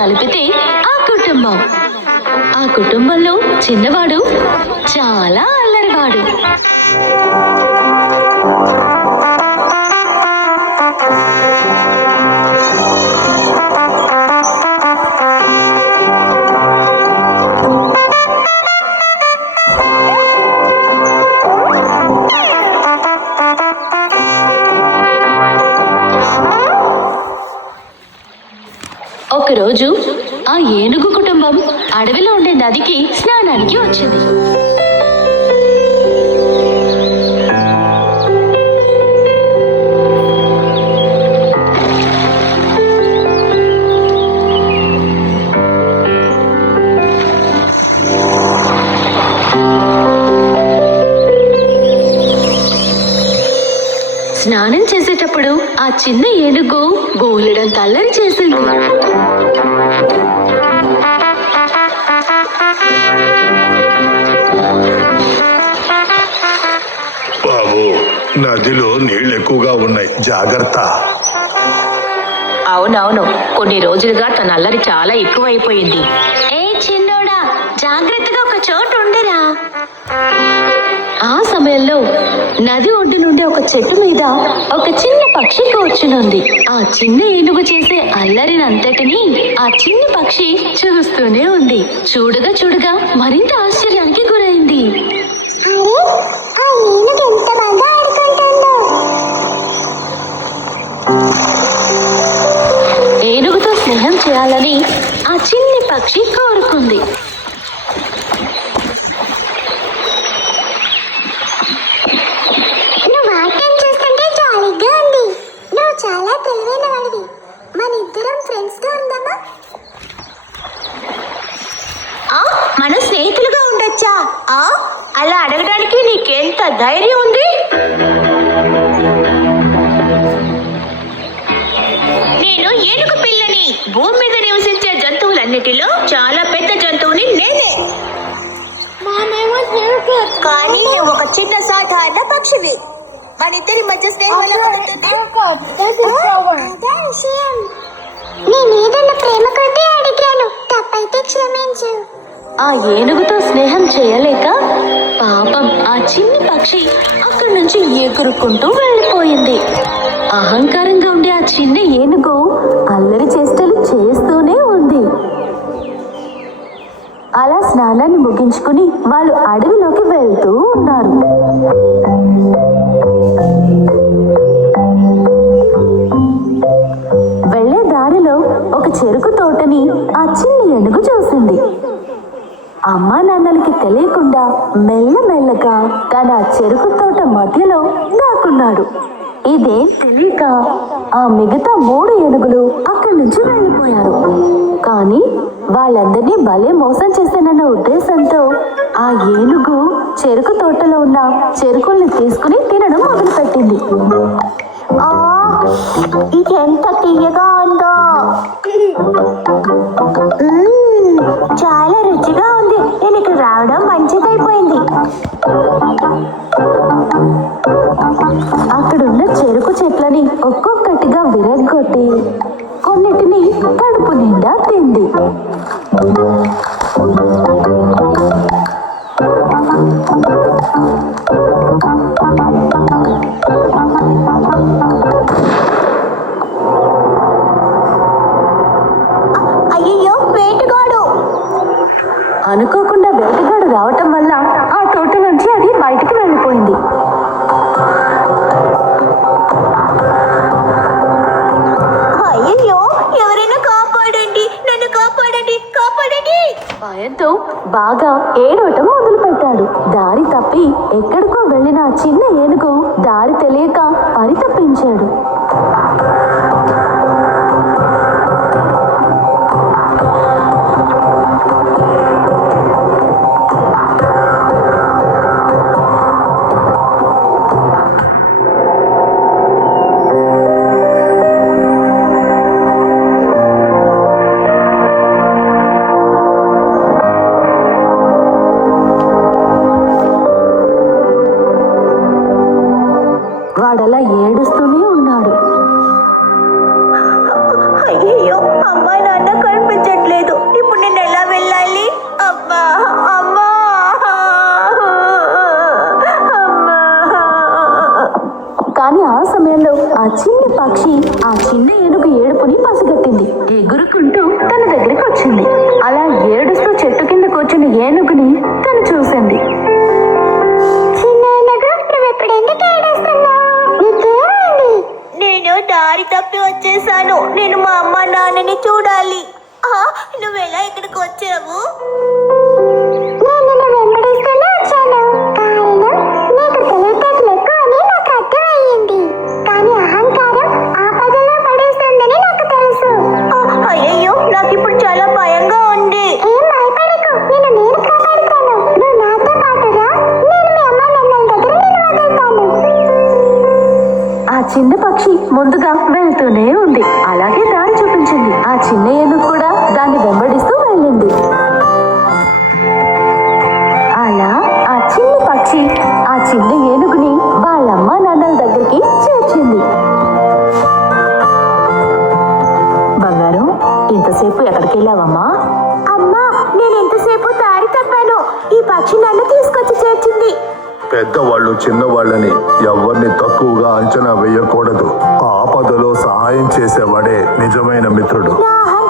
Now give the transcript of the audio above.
కలిపితే ఆ కుటుంబం. ఆ కుటుంబంలో చిన్నవాడు చాలా అల్లరివాడు. ఒకరోజు ఆ ఏనుగు కుటుంబం అడవిలో ఉండే నదికి స్నానానికి వచ్చింది. స్నానం చేసేటప్పుడు ఆ చిన్న ఏనుగు బోలెడంత అల్లరి చేసింది. బాబు, నదిలో నీళ్లు ఎక్కువగా ఉన్నాయి, జాగ్రత్త. అవునవును, కొన్ని రోజులుగా తన అల్లరి చాలా ఎక్కువైపోయింది. ఏ చిన్నోడా, జాగ్రత్తగా ఒక చోటు ఉండరా. ఆ సమయంలో నది ఒడ్డు నుండి ఒక చెట్టు మీద ఒక చిన్న పక్షి కూర్చునుంది. ఆ చిన్న ఏనుగు చేసే అల్లరినంతటినీ ఆ చిన్న పక్షి చూస్తూనే ఉంది. చూడగా చూడగా మరింత ఆశ్చర్యానికి గురైంది. ఏనుగుతో స్నేహం చేయాలని ఆ చిన్ని పక్షి కోరుకుంది. చాలా తెలివైన వాడివి, మన ఇద్దరం ఫ్రెండ్స్ గా ఉందామా? మన స్నేహితులుగా ఉండొచ్చా? అలా అడగడానికి నీకెంత ధైర్యం ఉంది? నేను ఏనుగు పిల్లని. భూమి మీద నివసించే జంతువులన్నిటిలో చాలా పెద్ద జంతువుని నేనే. కానీ నువ్వు ఒక చిన్న సాధారణ పక్షివి. మన ఇద్దరి మధ్య స్నేహం ఎలా కలుగుతుంది? నేను ఏదన్నా ప్రేమ కొద్ది అడిగాను, తప్పైతే క్షమించు. ఆ ఏనుగుతో స్నేహం చేయలేక పాపం ఆ చిన్ని పక్షి అక్కడి నుంచి ఎగురుకుంటూ వెళ్ళిపోయింది. అహంకారంగా ఉండే ఆ చిన్న ఏనుగు అల్లరి చేష్టలు చేస్తూనే ఉంది. అలా స్నానాన్ని ముగించుకుని వాళ్ళు అడవిలోకి వెళ్తూ ఉన్నారు. వెళ్లే దారిలో ఒక చెరుకు తోటని ఆ చిన్న ఏనుగు చూసింది. అమ్మా నాన్నలకి తెలియకుండా మెల్లమెల్లగా తన చెరుకు తోట మధ్యలో దాక్కున్నాడు. ఇదేం తెలియక ఆ మిగతా 3 ఏనుగులు అక్కడి నుంచి వెళ్ళిపోయారు. కానీ వాళ్ళందరినీ భలే మోసం చేశానన్న ఉద్దేశంతో ఆ ఏనుగు చెరుకు తోటలో ఉన్న చెరుకుల్ని తీసుకుని తినడం మొదలుపెట్టింది. ఇది ఎంత తీయగా ఉందో, చాలా రుచిగా ఉంది. నేను ఇక్కడ రావడం మంచిదైపోయింది. అక్కడున్న చెరుకు చెట్లని ఒక్కొక్కటిగా విరగ్గొట్టి కొన్నిటిని కడుపు నిండా తింది. అయ్యో, వేటగాడు! అనుకోకుండా వేటగాడు రావటం వల్ల ఆ తోట నుంచి అది బయటికి వెళ్ళిపోయింది. అయ్యో, ఎవరైనా కాపాడండి, నన్ను కాపాడండి, కాపాడండి! భయంతో బాగా ఏడవటం మొదలు పెట్టాడు. దారి తప్పి ఎక్కడికో వెళ్ళిన ఆ చిన్న ఏనుగు దారి తెలియక పరితపించాడు. వాడలా ఏడుస్తూనే ఉన్నాడు. పక్షి ఆ చిన్న ఏనుగు ఏడుపుని పసిగట్టింది. ఎగురుకుంటూ తన దగ్గరికి వచ్చింది. అలా ఏడుస్తూ చెట్టు కింద కూర్చుని ఏనుగుని తను చూసింది. చిన్న ఏనుగు, నువ్వెప్పుడు ఎందుకు ఏడుస్తున్నావు? నీకేమైంది? నేను దారి తప్పి వచ్చేసాను. నేను మా అమ్మ నాన్నని చూడాలి. నువ్వెలా ఇక్కడికి వచ్చావు? నేను నిన్ను వెంబడిస్తూనే వచ్చాను. కారణం నీకు తెలివితేటలు ఎక్కువ అని నాకు అర్థమయ్యింది. కానీ అహంకారం ఆపదలో పడేస్తుందని నాకు తెలుసు. అయ్యో, నాకు ఇప్పుడు చాలా భయంగా ఉంది. ఏం భయపడకు, నేను కాపాడుతాను. నువ్వు నాతో పాటు రా. నేను మీ అమ్మ నాన్నల దగ్గర నిన్ను వదులుతాను. ఆ చిన్న పక్షి ముందుగా వెళ్తూనే ఉంది. అలాగే దారి చూపించింది. ఆ చిన్న ఏనుగు కూడా దాన్ని వెంబడిస్తూ వెళ్ళింది. అలా ఆ చిన్న పక్షి ఆ చిన్న ఏనుగుని వాళ్ళమ్మ నాన్నల దగ్గరికి చేర్చింది. బంగారం, ఇంతసేపు ఎక్కడికి వెళ్ళావమ్మా? అమ్మా, నేను ఎంతసేపు దారి తప్పాను. ఈ పక్షి నన్ను తీసుకొచ్చి చేర్చింది. పెద్దవాళ్ళు చిన్నవాళ్ళని ఎవరిని తక్కువగా అంచనా వేయకూడదు. ఆపదలో సహాయం చేసేవాడే నిజమైన మిత్రుడు. నా అహంకారం